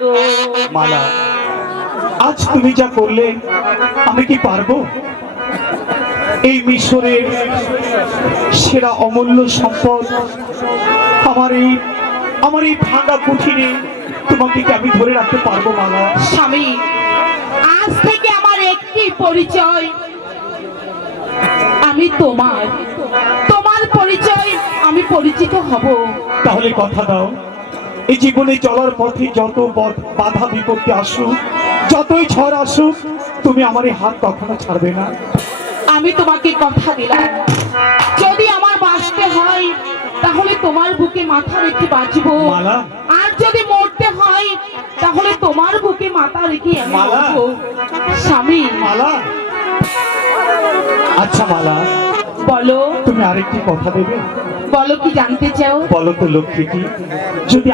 গো। মালা, আজ তুমি যা করলে আমি কি পারবো? এই মিশরের সেরা অমূল্য সম্পদ আমার এই ভাঙা কুঠিরে তোমাকে কি আমি ধরে রাখতে পারবো মালা? স্বামী, আজ থেকে আমার একটি পরিচয়, আমি তোমার পরিচয় আমি পরিচিত হব। তাহলে কথা দাও, এই জীবনে চলার পথে যত বাধা বিপত্তি আসুক, যতই ঝড় আসুক, তুমি আমার এই হাত কখনো ছাড়বে না। আমি তোমাকে কথা দিলাম, যদি আমার বাঁচতে হয় তাহলে তোমার বুকে মাথা রেখে বাঁচবো, মালা। আর যদি মরতে হয় তাহলে তোমার বুকে মাথা রেখে আমি মালা। মরবো। স্বামী। মালা, আচ্ছা মালা, বলো। তুমি আরেকটি কথা দেবে? বলো, কি জানতে চাও? বলো তো লক্ষ্মীটি, যদি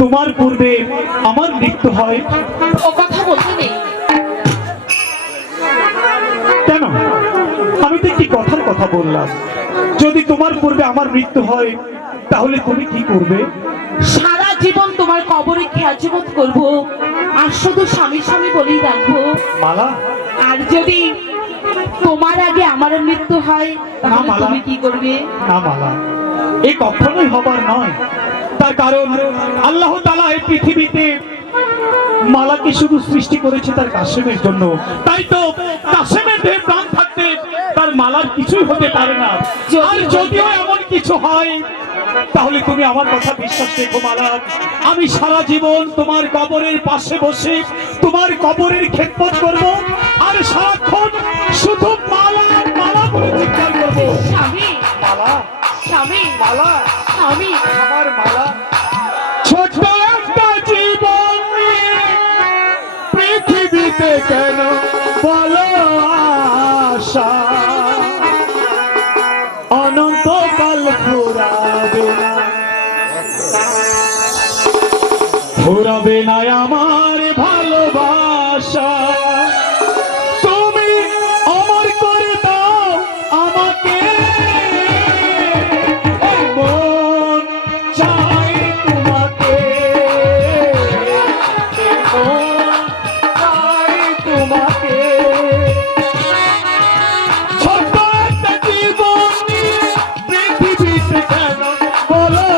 তোমার পূর্বে আমার মৃত্যু হয়? ও কথা বলতে নেই। কেন? আমি তো একটি কথার কথা বললাম, যদি তোমার পূর্বে আমার মৃত্যু হয় তাহলে তুমি কি করবে? সারা জীবন তোমার কবরে খেয়াজমত করবো, আর শুধু স্বামী স্বামী বলেই রাখবো। মালা। আর যদি তোমার আগে আমার মৃত্যু হয় তাহলে মালা। তুমি কি করবে? না মালা, এ কখনোই হবার নয়। তার কারণ আল্লাহ তাআলা এই পৃথিবীতে মালাকে শুধু সৃষ্টি করেছে তার কাসেমের জন্য, তাই তো কাসেমের দেহে প্রাণ থাকতে তার মালার কিছুই হতে পারে না। আর যদিও এমন কিছু হয় তাহলে তুমি আমার কথা বিশ্বাস রেখো মালা, আমি সারা জীবন তোমার কবরের পাশে বসে তোমার কবরের খেদমত করব, আর সারাক্ষণ শুধু মালা মালা বলে চিৎকার করবো। স্বামী, মালা, স্বামী, মালা, স্বামী। আমার মালা। ছোট একটা জীবন নিয়ে পৃথিবীতে কেন বলো আশা, অনন্তকাল ফুরাবে না আমার ভালোবাসা, তুমি অমর করে দাও আমাকে, মন চাই তোমাকে, মন চাই তোমাকে। ছোট্ট একটা জীবন নিয়ে পৃথিবীতে কেন বলো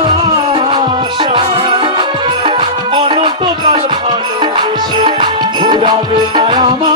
আশা, অনন্তকাল ভালোবেসে ঘুরাবে না আমার